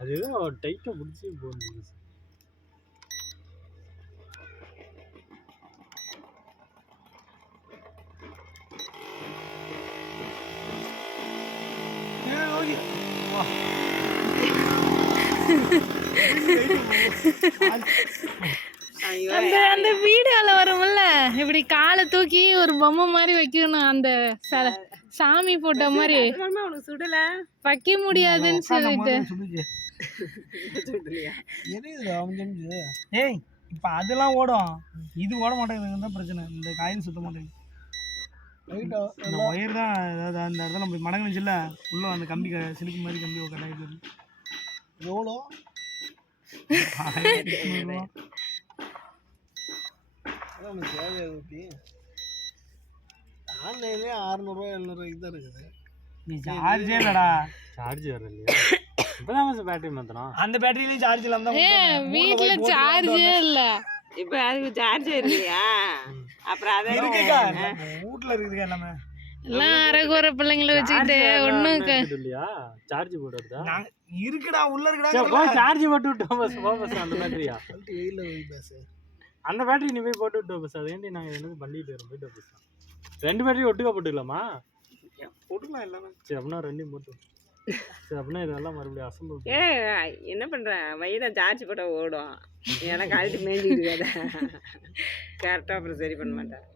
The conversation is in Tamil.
அது ஏதோ டைட்டா பிடிச்சி போகுது. அந்த வீடியோல வரும்ல இப்படி காலை தூக்கி ஒரு பொம்மை மாதிரி வைக்கணும், அந்த சாமி போட்டோ மாதிரி சுடல வைக்க முடியாதுன்னு சொல்லிட்டு. ஏய் இப்ப அதெல்லாம் ஓடும், இது ஓட மாட்டேங்குது தான் பிரச்சனை. இந்த காயில் சுத்த மாட்டேங்குது. இந்த ஒயர் தான் ஏதாவது அந்த இடத்துல போய் மடங்குச்சுல்ல உள்ள அந்த கம்பி சிலுக்கு மாதிரி கம்பி கட்டாயிட்டு எவ்வளோ ஆன்லைன்லேயே 600 700 தான் இருக்குது. நீ சார்ஜே இல்லடா. சார்ஜ் வர இல்லையா? இப்பதான் பேட்டரி மாத்தணும். அந்த பேட்டரியிலையும் சார்ஜ் இல்லாம தான் வீட்டுல சார்ஜே இல்ல. இப்ப அதுக்கு சார்ஜ் இல்லையா? அப்புறம் அதை இருக்குக்கா வீட்டுல இருக்குதுக்கா எல்லாமே. எல்லாம் அரைகுறை பிள்ளைங்களை வச்சுக்கிட்டு ஒன்னும் இல்லையா? சார்ஜ் போடுறதா இருக்குடா, உள்ள இருக்குடா. சார்ஜ் போட்டு விட்டோம் பஸ். பஸ் அந்த பேட்டரியா? வெயில்ல போய் பஸ். அந்த பேட்டரி நீ போய் போட்டு விட்டோம் பஸ். அது ஏன்டி நாங்க என்னது பண்ணிட்டு வரோம் போயிட்டு பஸ். 2 பேட்டரி ஒட்டுக்கா போட்டுக்கலாமா? போட்டுக்கலாம் எல்லாமே. சரி அப்படின்னா 2 போட்டு. சரி அப்படின்னா இதெல்லாம் மறுபடியும் அசம்பிள். என்ன பண்றேன், வயிறு சார்ஜ் போட்டால் ஓடும். எனக்கு அழுத்தி மேய்ஞ்சிக்கிட்டு கரெக்டாக அப்புறம் சரி பண்ண மாட்டேன்.